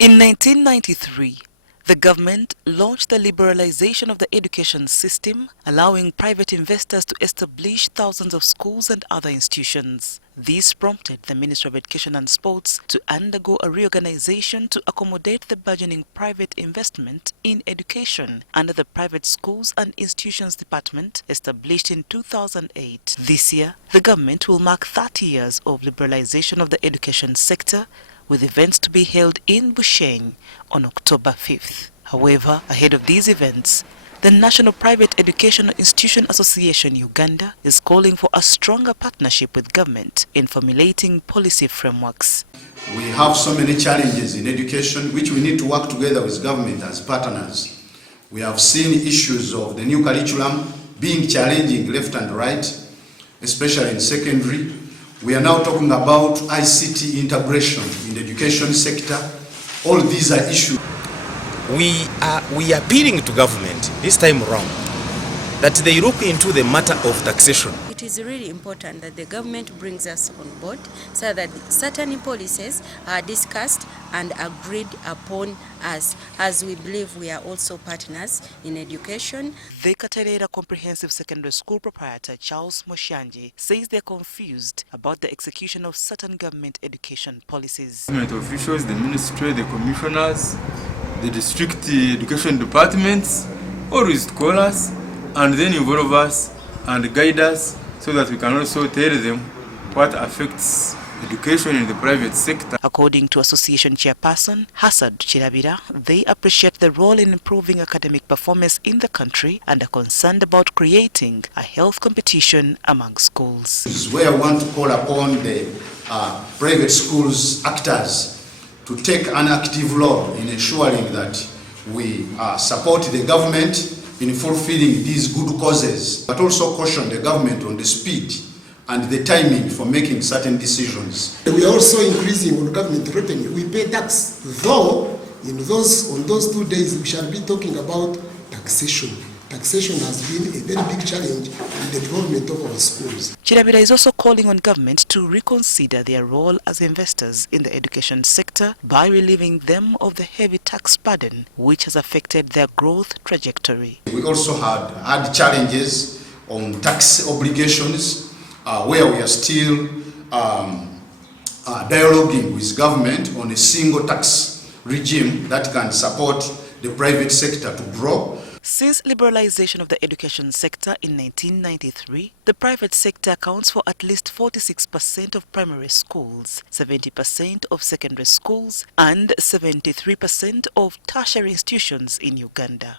In 1993, the government launched the liberalization of the education system, allowing private investors to establish thousands of schools and other institutions. This prompted the Ministry of Education and Sports to undergo a reorganization to accommodate the burgeoning private investment in education under the Private Schools and Institutions Department, established in 2008. This year, the government will mark 30 years of liberalization of the education sector, with events to be held in Busheng on October 5th. However, ahead of these events, the National Private Educational Institution Association Uganda is calling for a stronger partnership with government in formulating policy frameworks. We have so many challenges in education which we need to work together with government as partners. We have seen issues of the new curriculum being challenging left and right, especially in secondary. We are now talking about ICT integration in the education sector. All these are issues. We are appealing to government this time around that they look into the matter of taxation. It is really important that the government brings us on board so that certain policies are discussed and agreed upon as we believe we are also partners in education. The Katerera Comprehensive Secondary School proprietor Charles Moshanji says they're confused about the execution of certain government education policies. Government officials, the ministry, the commissioners, the district education departments always call us and then involve us and guide us so that we can also tell them what affects education in the private sector. According to Association Chairperson Hassad Chirabira, they appreciate the role in improving academic performance in the country and are concerned about creating a health competition among schools. This is where I want to call upon the private schools actors to take an active role in ensuring that we support the government in fulfilling these good causes, but also caution the government on the speed and the timing for making certain decisions. We are also increasing on government revenue. We pay tax, though on those 2 days we shall be talking about taxation. Taxation has been a very big challenge in the development of our schools. Chirabira is also calling on government to reconsider their role as investors in the education sector by relieving them of the heavy tax burden which has affected their growth trajectory. We also had challenges on tax obligations where we are still dialoguing with government on a single tax regime that can support the private sector to grow. Since liberalization of the education sector in 1993, the private sector accounts for at least 46% of primary schools, 70% of secondary schools, and 73% of tertiary institutions in Uganda.